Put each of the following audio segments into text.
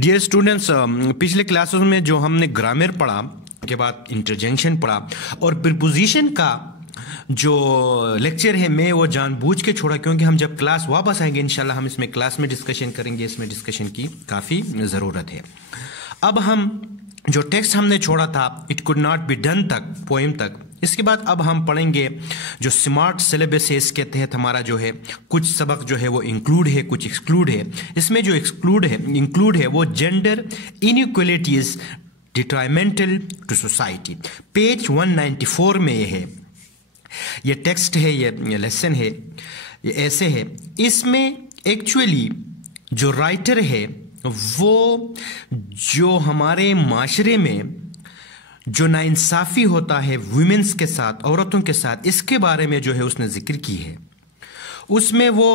Dear students, पिछले classes में जो हमने ग्रामर पढ़ा के बाद इंटरजेक्शन पढ़ा और प्रीपोजिशन का जो लेक्चर है मैं वो जानबूझ के छोड़ा, क्योंकि हम जब क्लास वापस आएंगे इंशाल्लाह हम इसमें क्लास में डिस्कशन करेंगे, इसमें डिस्कशन की काफ़ी ज़रूरत है। अब हम जो टेक्स्ट हमने छोड़ा था it could not be done तक, पोएम तक, इसके बाद अब हम पढ़ेंगे जो स्मार्ट सिलेबस है, इसके तहत हमारा जो है कुछ सबक जो है वो इंक्लूड है, कुछ एक्सक्लूड है। इसमें जो इंक्लूड है वो gender inequalities detrimental to society, page 194 में ये है, ये टेक्स्ट है, ये लेसन है, ये ऐसे है। इसमें एक्चुअली जो राइटर है वो जो हमारे माशरे में जो नाइंसाफ़ी होता है वुमेन्स के साथ, औरतों के साथ, इसके बारे में जो है उसने जिक्र की है। उसमें वो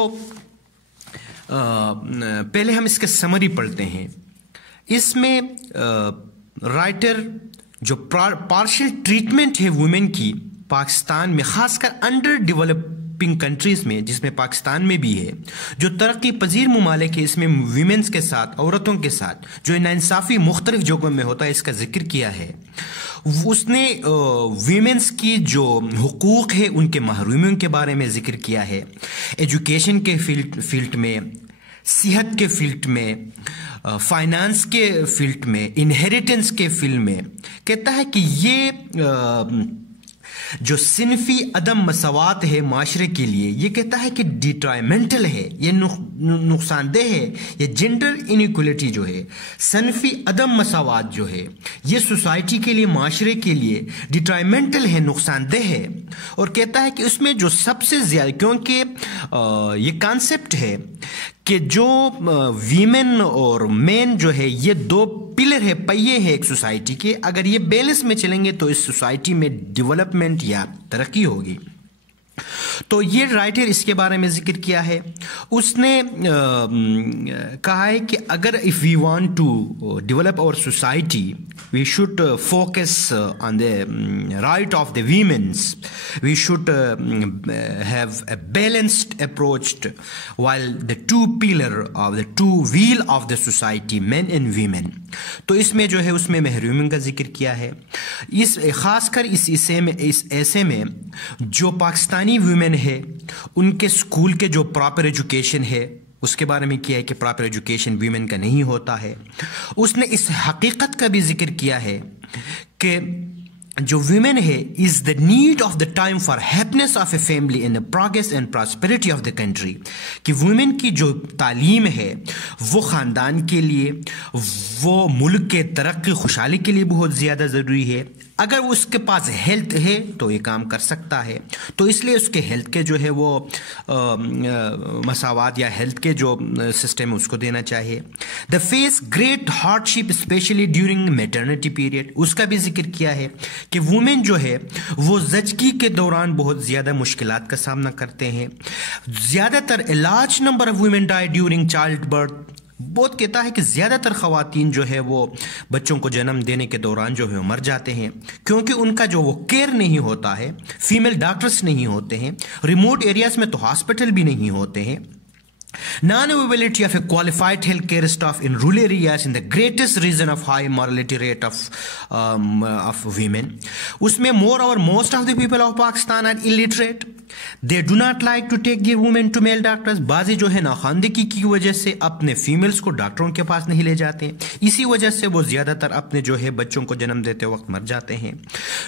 पहले हम इसके समरी पढ़ते हैं। इसमें राइटर जो पार्शियल ट्रीटमेंट है वुमेन की पाकिस्तान में, ख़ासकर अंडर डेवलपिंग कंट्रीज़ में, जिसमें पाकिस्तान में भी है, जो तरक्की पजीर ममालिक है, इसमें वीमेंस के साथ, औरतों के साथ जो नाइंसाफ़ी मुख्तलिफ जगहों में होता है, इसका जिक्र किया है। उसने वीमेंस की जो हुकूक़ है उनके महरूमियों के बारे में जिक्र किया है, एजुकेशन के फील्ड में, सेहत के फील्ड में, फाइनेंस के फील्ड में, इनहेरिटेंस के फील्ड में। कहता है कि ये जो सिनफी अदम मसवात है माशरे के लिए, ये कहता है कि डिट्राइमेंटल है, ये नुकसानदेह है। ये जेंडर इनइक्वलिटी जो है, सनफी अदम मसवात जो है, ये सोसाइटी के लिए, माशरे के लिए डिट्राइमेंटल है, नुकसानदेह है। और कहता है कि उसमें जो सबसे ज़्यादा, क्योंकि ये कॉन्सेप्ट है कि जो वीमेन और मेन जो है ये दो पिलर है, पहिए हैं एक सोसाइटी के, अगर ये बैलेंस में चलेंगे तो इस सोसाइटी में डेवलपमेंट या तरक्की होगी। तो ये राइटर इसके बारे में जिक्र किया है। उसने कहा है कि अगर if we want to develop our society we should focus on the right of the womens, we should have a balanced approach while the two pillar of the two wheel of the society, men and women. तो इसमें जो है उसमें महरूमियों का जिक्र किया है। इस खासकर इस ऐसे में जो पाकिस्तानी वुमेन है उनके स्कूल के जो प्रॉपर एजुकेशन है उसके बारे में किया है कि प्रॉपर एजुकेशन वीमेन का नहीं होता है। उसने इस हकीकत का भी जिक्र किया है कि जो वीमेन है is the need of the time for happiness of a family in the progress and prosperity of the country, कि वुमेन की जो तालीम है वो ख़ानदान के लिए, वो मुल्क के तरक्की खुशहाली के लिए बहुत ज़्यादा ज़रूरी है। अगर वो उसके पास हेल्थ है तो ये काम कर सकता है, तो इसलिए उसके हेल्थ के जो है वो मसावात या हेल्थ के जो सिस्टम है उसको देना चाहिए। The face great hardship specially during maternity period, उसका भी जिक्र किया है कि वुमेन जो है वो ज़चगी के दौरान बहुत ज़्यादा मुश्किलात का सामना करते हैं। ज़्यादातर large number of women die during child birth, बहुत कहता है कि ज़्यादातर ख़वातीन जो है वो बच्चों को जन्म देने के दौरान जो है मर जाते हैं, क्योंकि उनका जो वो केयर नहीं होता है, फीमेल डॉक्टर्स नहीं होते हैं, रिमोट एरियाज़ में तो हॉस्पिटल भी नहीं होते हैं। Non-availability of a qualified healthcare staff in rural areas is the greatest reason of high mortality rate of women. उसमें moreover most of the people of Pakistan are illiterate. They do not like to take their women to male doctors. बाज़ी जो है नाखानदगी की वजह से अपने females को डॉक्टरों के पास नहीं ले जाते हैं, इसी वजह से वो ज़्यादातर अपने जो है बच्चों को जन्म देते वक्त मर जाते हैं।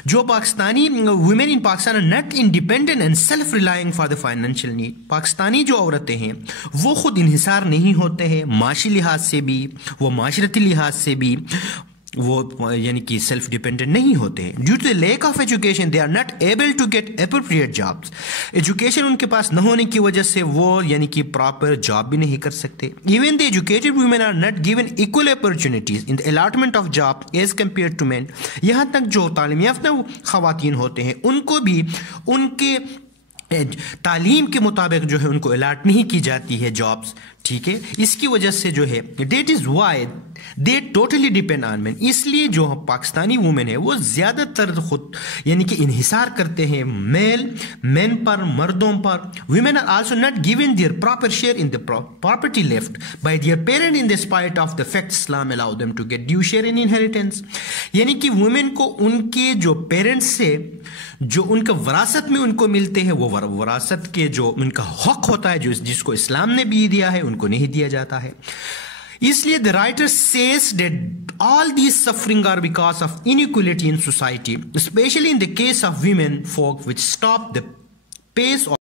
जो Pakistani women in Pakistan are not independent and self relying for the financial need, Pakistani जो औरतें हैं वो खुद इन्हिसार नहीं होते हैं, माशी लिहाज से भी, वो माशरती लिहाज से भी वो यानी कि सेल्फ डिपेंडेंट नहीं होते हैं। Due to the lack of education they are not able to get appropriate jobs, education उनके पास न होने की वजह से वो यानी कि प्रॉपर जॉब भी नहीं कर सकते। Even the educated women are not given equal opportunities in the allotment of job as compare to man, यहाँ तक जो तालीम याफ्ता खवातीन होते हैं उनको भी उनके तालीम के मुताबिक जो है उनको अलाट नहीं की जाती है जॉब्स, ठीक है। इसकी वजह से जो है that is why they totally depend on men. اس لیے جو پاکستانی وومن ہے وہ زیادہ تر خود یعنی کہ انحصار کرتے ہیں مین پر, مردوں پر. Women are also not given their proper share in the property left by their parent in spite of the fact Islam allow them to get due share in inheritance. یعنی کہ وومن کو ان کے جو پیرنٹس سے جو ان کا وراثت میں ان کو ملتے ہیں وہ وراثت کے جو ان کا حق ہوتا ہے جس کو اسلام نے بھی دیا ہے ان کو نہیں دیا جاتا ہے. اس لیے the writer says that all these suffering are because of inequality in society, especially in the case of women folk, which stop the pace of